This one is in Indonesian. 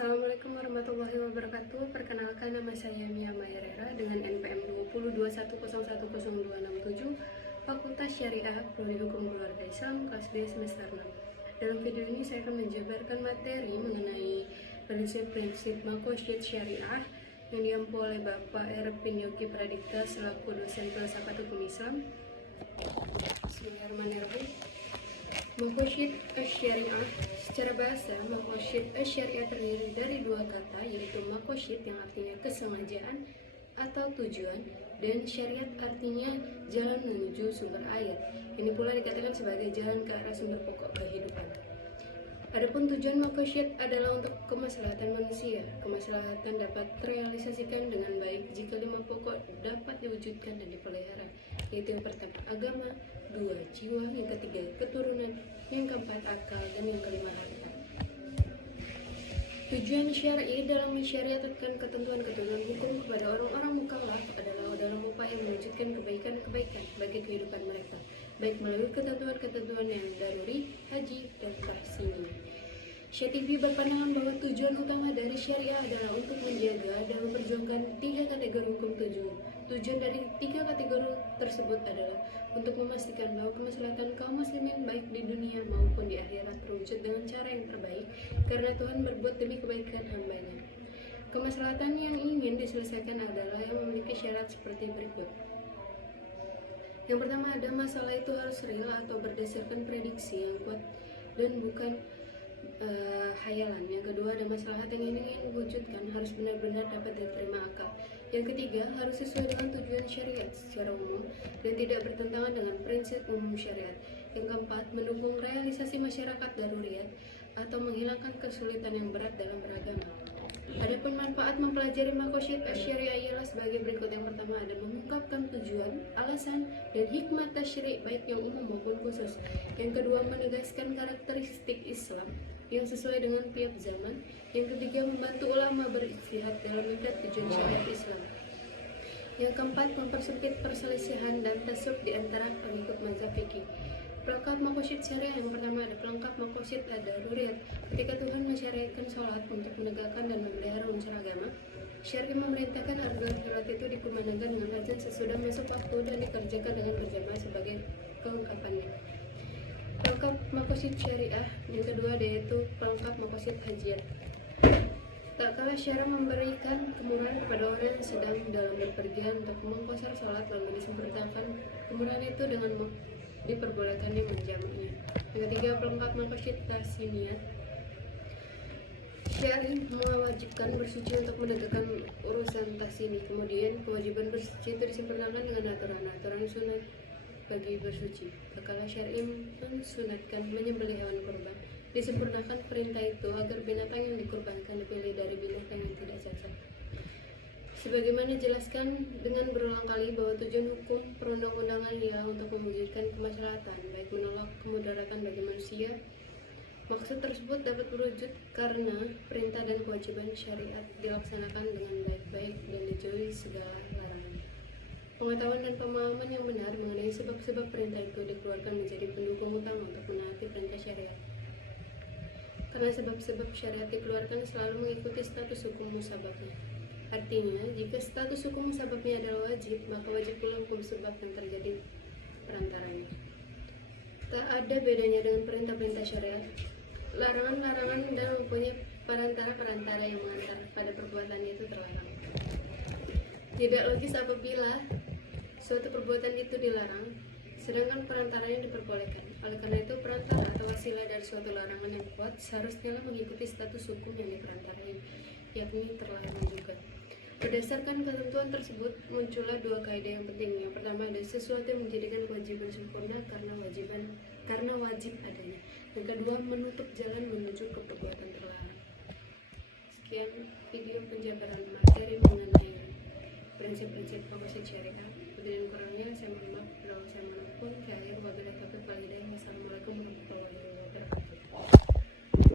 Assalamualaikum warahmatullahi wabarakatuh. Perkenalkan, nama saya Mia Mayerera dengan NPM 2021010267, Fakultas Syariah Prodi Hukum Keluarga Islam, kelas B semester 6. Dalam video ini saya akan menjabarkan materi mengenai prinsip-prinsip Makosyid Syariah yang diampu oleh Bapak Erpin Yogi Pradipta selaku dosen filsafat hukum Islam. Bismillahirrahmanirrahim. Makosyid Syariah. Secara bahasa, makosyid syariah terdiri dari dua kata, yaitu makosyid yang artinya kesengajaan atau tujuan, dan syariat artinya jalan menuju sumber ayat. Ini pula dikatakan sebagai jalan ke arah sumber pokok kehidupan. Adapun tujuan makosyid adalah untuk kemaslahatan manusia. Kemaslahatan dapat terrealisasikan dengan baik jika 5 pokok dapat diwujudkan dan dipelihara, yaitu yang pertama agama, 2 jiwa, yang ketiga keturunan, yang keempat akal, dan yang kelima harta. Tujuan syar'i dalam mensyariatkan ketentuan-ketentuan hukum kepada orang-orang mukallaf adalah dalam upaya mewujudkan kebaikan-kebaikan bagi kehidupan mereka, baik melalui ketentuan-ketentuan yang daruri, haji, dan tahsini. Syatibi berpandangan bahwa tujuan utama dari syariah adalah untuk menjaga dan memperjuangkan 3 kategori hukum tujuan. Tujuan dari 3 kategori tersebut adalah untuk memastikan bahwa kemaslahatan kaum muslimin baik di dunia maupun di akhirat terwujud dengan cara yang terbaik, karena Tuhan berbuat demi kebaikan hambanya. Kemaslahatan yang ingin diselesaikan adalah yang memiliki syarat seperti berikut. Yang pertama, ada masalah itu harus real atau berdasarkan prediksi yang kuat dan bukan hayalan. Yang kedua, ada masalah yang ingin diwujudkan harus benar-benar dapat diterima akal. Yang ketiga, harus sesuai dengan tujuan syariat secara umum dan tidak bertentangan dengan prinsip umum syariat. Yang keempat, mendukung realisasi masyarakat daruriyat atau menghilangkan kesulitan yang berat dalam beragama. Adapun manfaat mempelajari makosyid syariah ialah sebagai berikut. Yang pertama, ada mengungkapkan tujuan, alasan, dan hikmah tasyri' baik yang umum maupun khusus. Yang kedua, menegaskan karakteristik Islam yang sesuai dengan tiap zaman. Yang ketiga, membantu ulama berijtihad dalam melihat tujuan syariat Islam. Yang keempat, mempersempit perselisihan dan tasuk di antara pengikut mazhab fikih. Pelengkap makosyid syariah. Yang pertama, ada pelengkap makosyid daruriyat. Ketika Tuhan mensyariatkan sholat untuk menegakkan dan memelihara unsur agama, syariah memerintahkan agar sholat itu dikumandangkan dengan azan sesudah masuk waktu dan dikerjakan dengan berjamaah sebagai kelengkapannya. Pelengkap makosyid syariah yang kedua yaitu pelengkap makosyid hajiat. Tak kalah syariah memberikan kemurahan kepada orang yang sedang dalam berpergian untuk mengqasar sholat, lalu disempurnakan kemurahan itu dengan diperbolehkannya menjamaknya. Yang ketiga, pelengkap makosyid tahsiniyat. Syariah mewajibkan bersuci untuk menegakkan urusan tahsini. Kemudian kewajiban bersuci itu disempurnakan dengan aturan-aturan sunat bagi bersuci. Tak kalah syariah mensunatkan menyembelih hewan kurban, disempurnakan perintah itu agar binatang yang dikurbankan dipilih dari binatang yang tidak cacat. Sebagaimana dijelaskan dengan berulang kali bahwa tujuan hukum perundang-undangan ialah untuk mewujudkan kemaslahatan, baik menolak kemudaratan bagi manusia. Maksud tersebut dapat berwujud karena perintah dan kewajiban syariat dilaksanakan dengan baik-baik dan dijauhi segala larangan. Pengetahuan dan pemahaman yang benar mengenai sebab-sebab perintah itu dikeluarkan menjadi pendukung utama untuk menaati perintah syariat. Karena sebab-sebab syariat dikeluarkan selalu mengikuti status hukum musababnya. Artinya, jika status hukum musababnya adalah wajib, maka wajib pula hukum sebab yang terjadi perantaranya. Tak ada bedanya dengan perintah-perintah syariat. Larangan-larangan dan mempunyai perantara-perantara yang mengantar pada perbuatan itu terlarang. Tidak logis apabila suatu perbuatan itu dilarang, sedangkan perantaranya diperbolehkan. Oleh karena itu, perantara atau wasilah dari suatu larangan yang kuat seharusnya mengikuti status hukum yang diperantarai, yakni terlarang juga. Berdasarkan ketentuan tersebut, muncullah 2 kaidah yang penting. Yang pertama, ada sesuatu yang menjadikan kewajiban sempurna karena wajib adanya. Yang kedua, menutup jalan menuju ke perbuatan terlarang. Sekian video penjabaran materi mengenai prinsip-prinsip makosyid syariah. Lebih dan kurangnya saya mohon maaf. Kalau saya mohon pun, wabillahi taufiq wal hidayah. Wassalamualaikum warahmatullahi wabarakatuh.